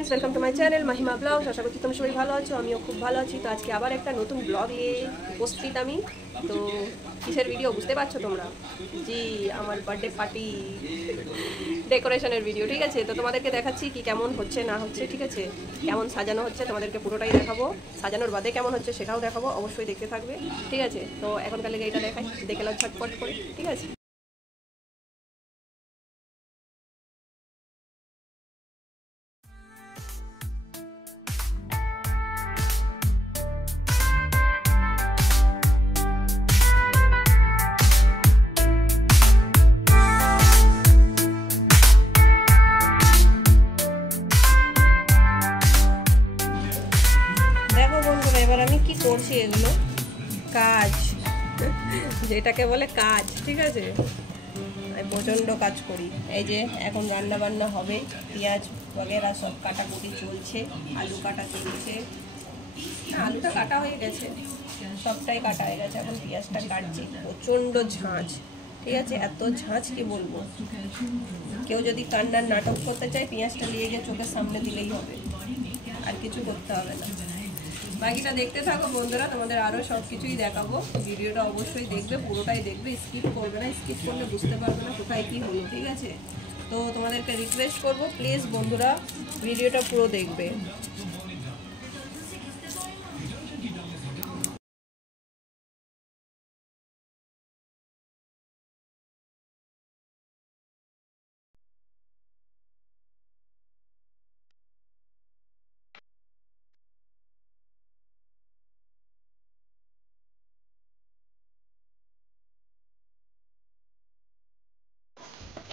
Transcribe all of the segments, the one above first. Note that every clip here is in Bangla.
Friends, welcome to my channel Mahima blogs. आशा करी तुम सबाई भालो आछो, आमिও खूब भालो आছি। তো আজকে আবার একটা নতুন ব্লগ নিয়ে উপস্থিত আমি। তো কিসের ভিডিও বুঝতে পারছো তোমরা? জি, আমার বার্থডে পার্টি ডেকোরেশনের ভিডিও, ঠিক আছে। তো তোমাদেরকে দেখাচ্ছি কি কেমন হচ্ছে না হচ্ছে, ঠিক আছে, কেমন সাজানো হচ্ছে তোমাদেরকে পুরোটাই দেখাবো। সাজানোর বাদে কেমন হচ্ছে সেটাও দেখাবো, অবশ্যই দেখতে থাকবে, ঠিক আছে। তো এখনকার লেগে এটা দেখাই, দেখে নাও ঝটপট করে, ঠিক আছে। এবার আমি কি করছি, এগুলো কাজ, যেটাকে বলে কাজ, ঠিক আছে। প্রচণ্ড কাজ করি। এই যে এখন রান্না বান্না হবে, পেঁয়াজ বগেরা সব কাটাকুটি চলছে, আলু কাটা চলছে। আলুটা কাটা হয়ে গেছে, সবটাই কাটা হয়ে গেছে, এখন পেঁয়াজটা কাটছি। প্রচণ্ড ঝাঁঝ, ঠিক আছে, এত ঝাঁঝ কি বলবো। কেউ যদি কান্নার নাটক করতে চায়, পেঁয়াজটা নিয়ে গিয়ে চোখের সামনে দিলেই হবে, আর কিছু করতে হবে না। বাকিটা দেখতে থাকো বন্ধুরা, তোমাদের আরও সব কিছুই দেখাবো। ভিডিওটা অবশ্যই দেখবে, পুরোটাই দেখবে, স্কিপ করবে না। স্কিপ করলে বুঝতে পারবে না কোথায় কী হলো, ঠিক আছে। তো তোমাদেরকে রিকোয়েস্ট করবো, প্লিজ বন্ধুরা ভিডিওটা পুরো দেখবে।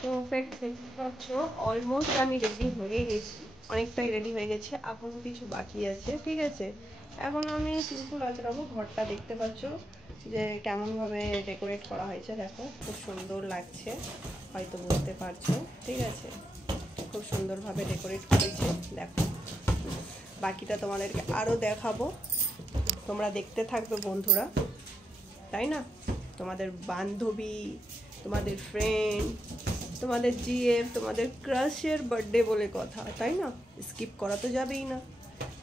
তো দেখতে পাচ্ছ অলমোস্ট আমি রেডি হয়ে গেছি, অনেকটাই রেডি হয়ে গেছে, এখন কিছু বাকি আছে, ঠিক আছে। এখন আমি সিম্পল আজরাবো। ঘরটা দেখতে পাচ্ছ যে কেমনভাবে ডেকোরেট করা হয়েছে, দেখো খুব সুন্দর লাগছে, হয়তো বুঝতে পারছো, ঠিক আছে। খুব সুন্দরভাবে ডেকোরেট করেছে, দেখো। বাকিটা তোমাদেরকে আরও দেখাবো, তোমরা দেখতে থাকবে বন্ধুরা, তাই না। তোমাদের বান্ধবী, তোমাদের ফ্রেন্ড, তোমাদের জিএফ, তোমাদের ক্রাশের বার্থডে বলে কথা, তাই না, স্কিপ করা তো যাবেই না।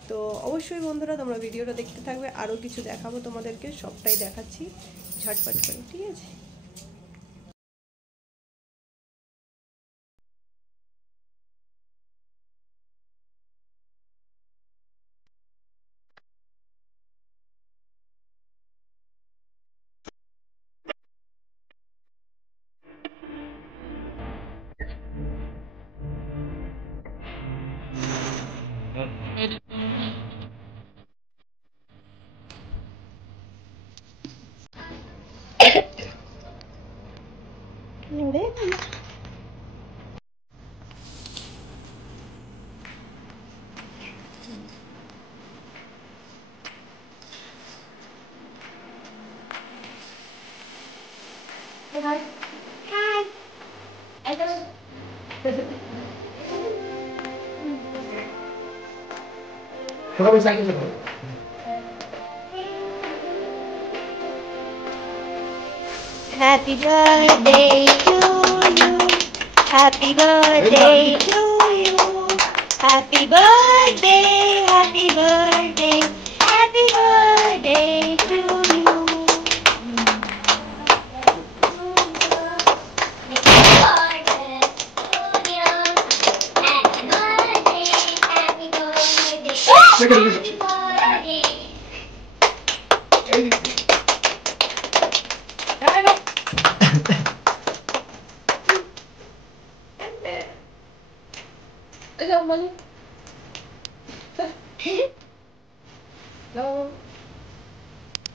তো অবশ্যই বন্ধুরা তোমরা ভিডিওটা দেখতে থাকবে, আরও কিছু দেখাবো তোমাদেরকে, সবটাই দেখাচ্ছি ঝটপট করে, ঠিক আছে। Hi. Hi. Happy birthday to you. Happy birthday to you. Happy birthday, happy birthday, happy birthday to you.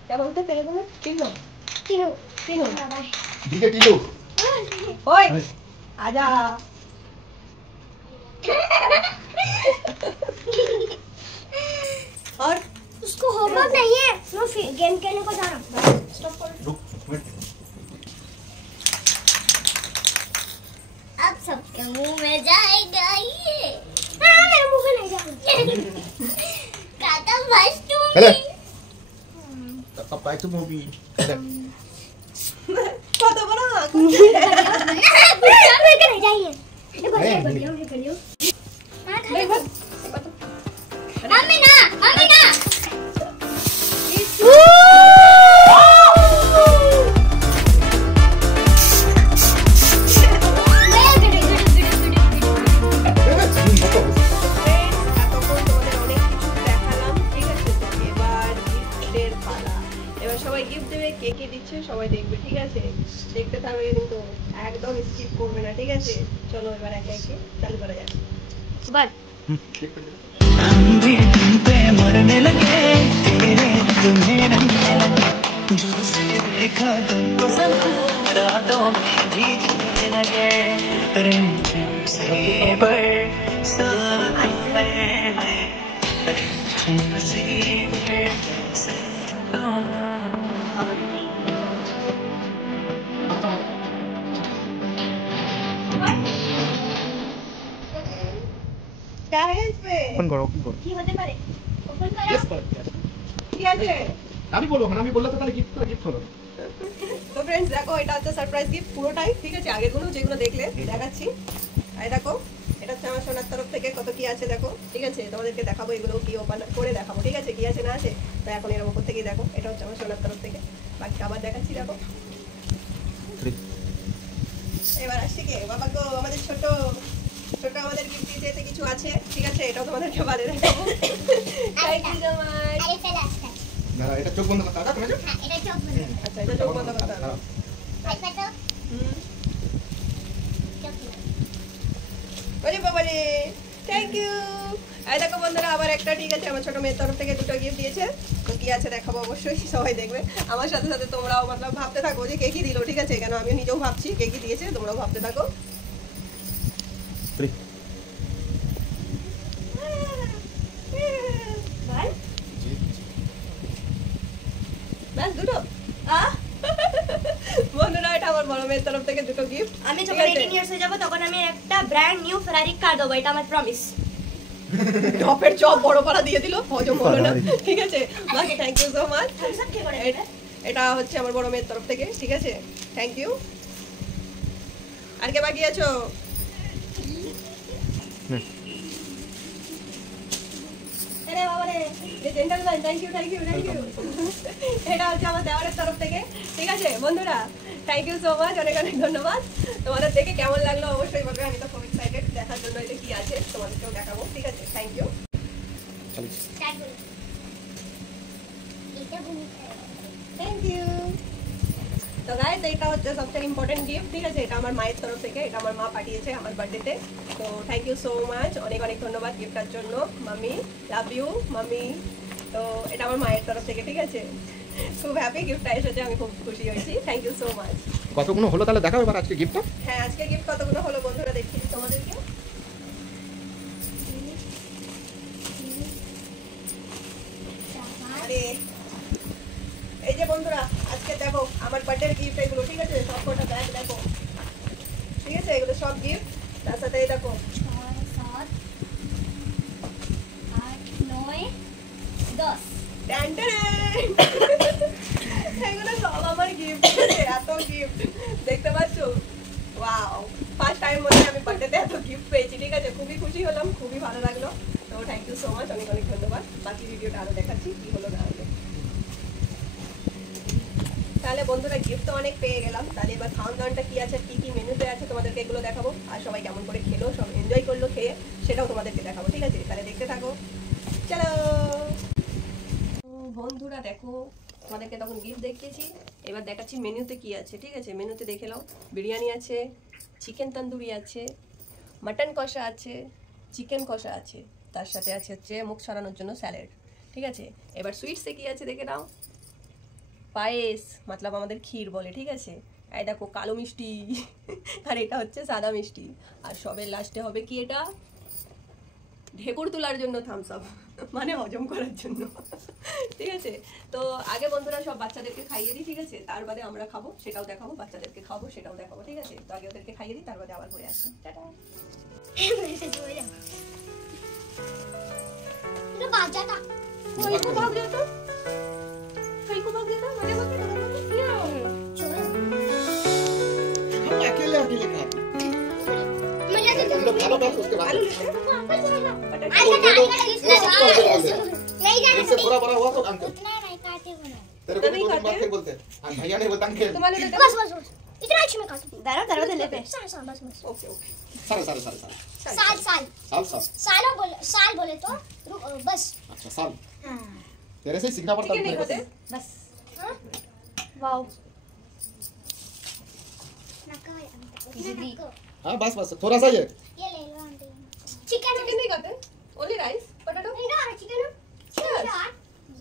क्या बोलते तेरे को? टीनू टीनू टीनू ठीक है टीनू ओए आजा और उसको होमवर्क नहीं है, वो गेम खेलने को जा रहा हूं। स्टॉप कर, रुक वेट। अब सबके मुंह में जाएगा ये। हां मेरे मुंह में नहीं जाएगा। काटा बस तू Apa itu mobil? Foto barang. Nah, bisa mereka नहीं जाइए। देखो ये कर लियो। हां, देखो এবার সবাই গিফট দেবে, কে কে দিচ্ছে সবাই দেখবে, ঠিক আছে? দেখতে থাকবে কিন্তু একদম স্কিপ করবে না, ঠিক আছে? চলো এবার একে একে চালু করা যাক। বাই। हम भी तुम पे मरने लगे, तेरे तुम्हें रंगने लगे, जो से देखा तुमको सनम, रातों में भी जीने लगे, रिम झिम से बरसात में, रिम झिम से बरसात में। क्या है इसमें? ओपन करो কি হতে পারে? ওপেন করো। यस पर কি আছে? আমি বলবো না, আমি বললে তো তাহলে গিফট হলো। তো फ्रेंड्स দেখো, এটা হচ্ছে সারপ্রাইজ গিফট পুরোটাই, ঠিক আছে? আগেরগুলো যেগুলো দেখলে দেখাচ্ছি। এই দেখো, এটা হচ্ছে আমার সোনার তরফ থেকে কত কি আছে দেখো, ঠিক আছে? তোমাদেরকে দেখাবো, এগুলো কি ওপেন করে দেখাবো, ঠিক আছে? কি আছে না আছে, তো এখন এর উপর থেকেই দেখো, এটা হচ্ছে আমার সোনার তরফ থেকে। বাকি আবার দেখাচ্ছি, দেখো। এবার আসছে কে? বাবা গো, আমাদের ছোট ছোট আমাদের গিফট দিয়েছে, এতে কিছু আছে, ঠিক আছে? এটাও তোমাদেরকে বাদে দেখাবো। Thank you so much. আরে ফেলা আছে। না এটা চোখ বন্ধ করতে হবে তুমি। হ্যাঁ, এটা চোখ বন্ধ। আচ্ছা, এটা চোখ বন্ধ করতে হবে। হাই পাতো। চোখ বন্ধ। ওরে বাবা রে, থ্যাংক ইউ। এই দেখো বন্ধুরা, আবার একটা, ঠিক আছে? আমার ছোট মেয়ের তরফ থেকে দুটো গিফট দিয়েছে, তো কি আছে দেখাবো, অবশ্যই সবাই দেখবে। আমার সাথে সাথে তোমরাও মতলব ভাবতে থাকো যে কে কি দিল, ঠিক আছে? কেন আমিও নিজেও ভাবছি কে কি দিয়েছে, তোমরাও ভাবতে থাকো। ভাই ব্যাস দুটো? বন্ধুরা, এটা আমার বড় মেয়ের তরফ থেকে দুটো গিফট। আমি যখন 18 ইয়ার্স হয়ে যাব তখন আমি একটা ব্র্যান্ড নিউ ফেরারি কার দেবো, এটা আমার প্রমিস। টপের চপ বড় পাড়া দিয়ে দিল, হজম হলো না, ঠিক আছে? বাকি thank you so much. Thums Up কে করে এটা হচ্ছে আমার বড় মেয়ের তরফ থেকে, ঠিক আছে? Thank you. আর কে বাকি আছো? আরে বাবা রে, এই gentleman, thank you thank you thank you. এটা হচ্ছে আমার দেওয়ারের তরফ থেকে, ঠিক আছে? বন্ধুরা, থ্যাংক ইউ সো মাচ, অনেক অনেক ধন্যবাদ। তোমাদের দেখে কেমন লাগলো অবশ্যই বলবে, আমি তো খুব এক্সাইটেড দেখার জন্য এটা কি আছে, তোমাদেরকেও দেখাবো, ঠিক আছে? Thank you. স্টার্ট করো। এটা ভূমিকা। Thank you. তো গাইস, এটা হচ্ছে সবচেয়ে ইম্পর্টেন্ট গিফট, ঠিক আছে? এটা আমার মায়ের তরফ থেকে, এটা আমার মা পাঠিয়েছে আমার বার্থডেতে। তো থ্যাংক ইউ সো মাচ, অনেক অনেক ধন্যবাদ গিফটটার জন্য মাম্মি, লাভ ইউ মাম্মি। তো এটা আমার মায়ের তরফ থেকে, ঠিক আছে? খুব হ্যাপি গিফটটা এসেছে, আমি খুব খুশি হয়েছি, থ্যাংক ইউ সো মাচ। কতগুলো হলো তাহলে দেখাও এবার আজকে গিফটটা। হ্যাঁ, আজকে গিফট কতগুলো হলো বন্ধুরা দেখিয়ে দিই তোমাদেরকে। আরে এই যে বন্ধুরা, আজকে দেখো আমার বার্থডে গিফট এগুলো, ঠিক আছে? সব কটা ব্যাগ দেখো, ঠিক আছে? এগুলো সব গিফট, তার সাথে এই দেখো 6 7 8 9 10। Tan tan. এগুলো সব আমার গিফট, এত গিফট দেখতে পাচ্ছো? ওয়াও, ফার্স্ট টাইম মনে হয় আমি বার্থডেতে এত গিফট পেয়েছি, ঠিক আছে? খুবই খুশি হলাম, খুবই ভালো লাগলো। তো থ্যাংক ইউ সো মাচ, অনেক অনেক ধন্যবাদ। বাকি ভিডিওটা আরো দেখাচ্ছি কি হলো না হলো। তাহলে বন্ধুরা, গিফট তো অনেক পেয়ে গেলাম, তাহলে এবার খাওয়ান দাওয়ানটা কি আছে, কি কি মেনুতে আছে তোমাদেরকে এগুলো দেখাবো, আর সবাই কেমন করে খেলো, সব এনজয় করলো খেয়ে, সেটাও তোমাদেরকে দেখাবো, ঠিক আছে? তাহলে দেখতে থাকো, চলো। বন্ধুরা দেখো, তোমাদেরকে তখন গিফট দেখিয়েছি, এবার দেখাচ্ছি মেনুতে কি আছে, ঠিক আছে? মেনুতে দেখে নাও, বিরিয়ানি আছে, চিকেন তন্দুরি আছে, মাটন কষা আছে, চিকেন কষা আছে, তার সাথে আছে হচ্ছে মুখ ছড়ানোর জন্য স্যালাড, ঠিক আছে? এবার সুইটসে কি আছে দেখে নাও, পায়েস, মতলব আমাদের ক্ষীর বলে, ঠিক আছে? এই দেখো কালো মিষ্টি, আর এটা হচ্ছে সাদা মিষ্টি, আর সবের লাস্টে হবে কি, এটা ঢেকুর তোলার জন্য থামস আপ, মানে হজম করার জন্য, ঠিক আছে? তো আগে বন্ধুরা সব বাচ্চাদেরকে খাইয়ে দিই, ঠিক আছে? তার বাদে আমরা খাবো, সেটাও দেখাবো, বাচ্চাদেরকে খাবো সেটাও দেখাবো, ঠিক আছে? তো আগে ওদেরকে খাইয়ে দিই, তার বাদে আবার ঘুরে আসবো। টাটা। এটা বাজাটা। कोई को भाग जाता, कोई को भाग जाता, मजे मजे क्या চলো। हम अकेले अकेले खाते मजा दे हम लोग खाना बस उसके बाद आलू लेते हैं? नहीं जाना इससे पूरा बड़ा हुआ तो अंकल उतना नहीं काटे बना। तेरे को भी दो दिन बाद फिर बोलते हैं भैया नहीं बोलता अंकल तुम्हारे लेते बस बस बस इतना अच्छे में काटो। দাঁড়াও তারপরে লেবে। साल साल बस बस। ओके ओके सारे सारे सारे सारे साल साल साल साल साल बोले तो बस। अच्छा साल हाँ तेरे से ही सीखना पड़ता चिकन नहीं खाते? बस हाँ वाओ हाँ बस बस थोड़ा सा ये ये ले लो आंटी चिकन चिकन नहीं खाते ओनली राइस पोटैटो नहीं ना चिकन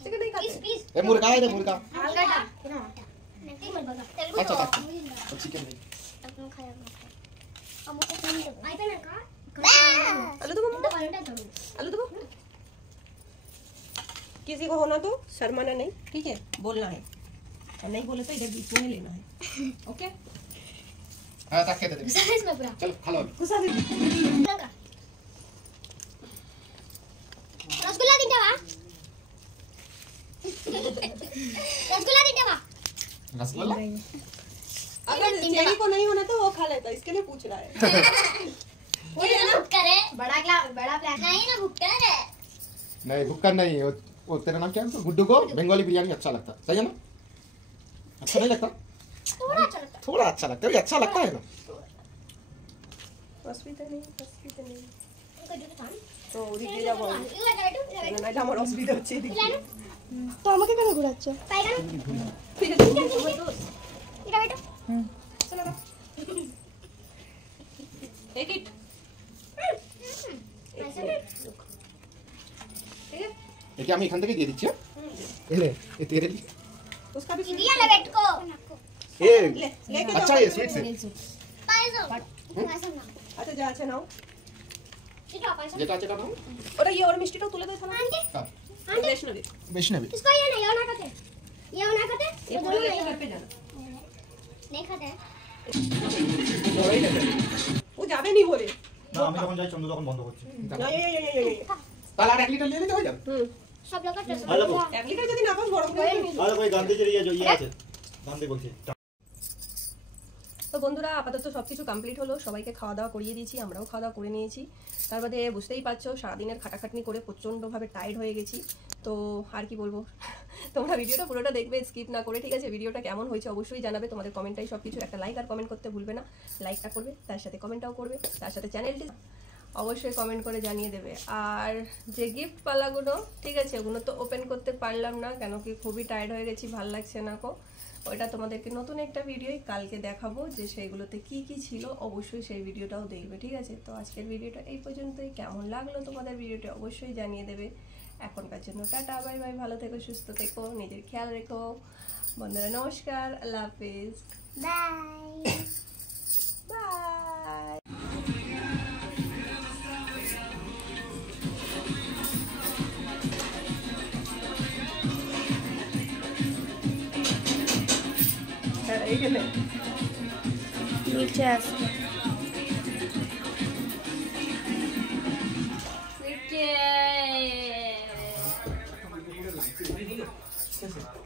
चिकन नहीं खाते पीस ये मुर्गा है रे मुर्गा आलगड्डा नहीं मत बता तेलुगु अच्छा, तो अच्छा। चिकन नहीं अपन खाया अब मुझे नहीं दो आई पे ना का आलू दो मम्मा आलू दो किसी को होना तो शर्माना नहीं, ठीक है, बोलना है और नहीं बोले तो इधर बीच में लेना है। ओके हाँ तक कहते थे साइज में पूरा चल खा लो गुस्सा से रसगुल्ला दिंदा वा रसगुल्ला दिंदा वा रसगुल्ला अगर जेडी को नहीं होना तो वो खा लेता, इसके लिए पूछ रहा है। वो ये ना भुक्का रे बड़ा प्लेट नहीं ना भुक्का रे नहीं भुक्कड़ नहीं वो तेरा नाम क्या है गुड्डू को बंगाली बिरयानी अच्छा लगता है, सही है ना? अच्छा नहीं लगता? थोड़ा अच्छा लगता थोड़ा अच्छा लगता है, अच्छा लगता है ना? অসুবিধা নেই অসুবিধা নেই उनका जो था তো ওদিকে যাবো ये लगा दो না এটা আমার অসুবিধা হচ্ছে এদিকে लानो তো আমাকে কেন ঘোরাচ্ছে पाएगा ना ঠিক আছে इधर बैठो চলো না টেক ইট ऐसे नहीं ঠিক আছে ये क्या मैं इखान तक দিয়ে দিচ্ছি ये ले ये तेरे लिए उसका भी दिया ले बैठ को ये लेके अच्छा जाओ ये स्वीट से पाएगा ऐसा ना আচ্ছা যা আছে নাও इधर पाएगा যেটা আছে নাম ওটা ইয়ে ওর মিষ্টিটাও তুলে দে থানা आंटी हां वैष्णवी वैष्णवी इसको ये ना खाते ये ना खाते ये वो पूरा दोनों लेके नहीं घर पे जाना नहीं खाते ও যাবে নি বলে না আমি যখন যাই চন্দ্র তখন বন্ধ করছি তাহলে আর 1 লিটার নিয়ে নিতে হয়ে যাবে सब लोग का হ্যালো 1 লিটার যদি না পাস গরম করে নিবি। আরে ওই গান্ধী যে ইয়ে আছে গান্ধী বলছি তো বন্ধুরা আপাতত সবকিছু কমপ্লিট হলো, সবাইকে খাওয়া দাওয়া করিয়ে দিয়েছি, আমরাও খাওয়া দাওয়া করে নিয়েছি। তার বাদে বুঝতেই পারছো সারাদিনের খাটাখাটনি করে প্রচণ্ডভাবে টায়ার্ড হয়ে গেছি। তো আর কি বলবো, তোমরা ভিডিওটা পুরোটা দেখবে স্কিপ না করে, ঠিক আছে? ভিডিওটা কেমন হয়েছে অবশ্যই জানাবে, তোমাদের কমেন্টটাই সব কিছু। একটা লাইক আর কমেন্ট করতে ভুলবে না, লাইকটা করবে তার সাথে কমেন্টটাও করবে, তার সাথে চ্যানেলটি অবশ্যই কমেন্ট করে জানিয়ে দেবে। আর যে গিফট পালাগুলো, ঠিক আছে, ওগুলো তো ওপেন করতে পারলাম না, কেন কি খুবই টায়ার্ড হয়ে গেছি, ভাল লাগছে না কো। ওইটা তোমাদেরকে নতুন একটা ভিডিওই কালকে দেখাবো যে সেইগুলোতে কি কি ছিল, অবশ্যই সেই ভিডিওটাও দেখবে, ঠিক আছে? তো আজকের ভিডিওটা এই পর্যন্তই। কেমন লাগলো তোমাদের ভিডিওটা অবশ্যই জানিয়ে দেবে। এখনকার জন্য টাটা, বাই বাই, ভালো থেকো, সুস্থ থেকো, নিজের খেয়াল রেখো। বন্ধুরা নমস্কার, আল্লাহ হাফিজ, बाय বাই। এইখানে নিচে আসবে।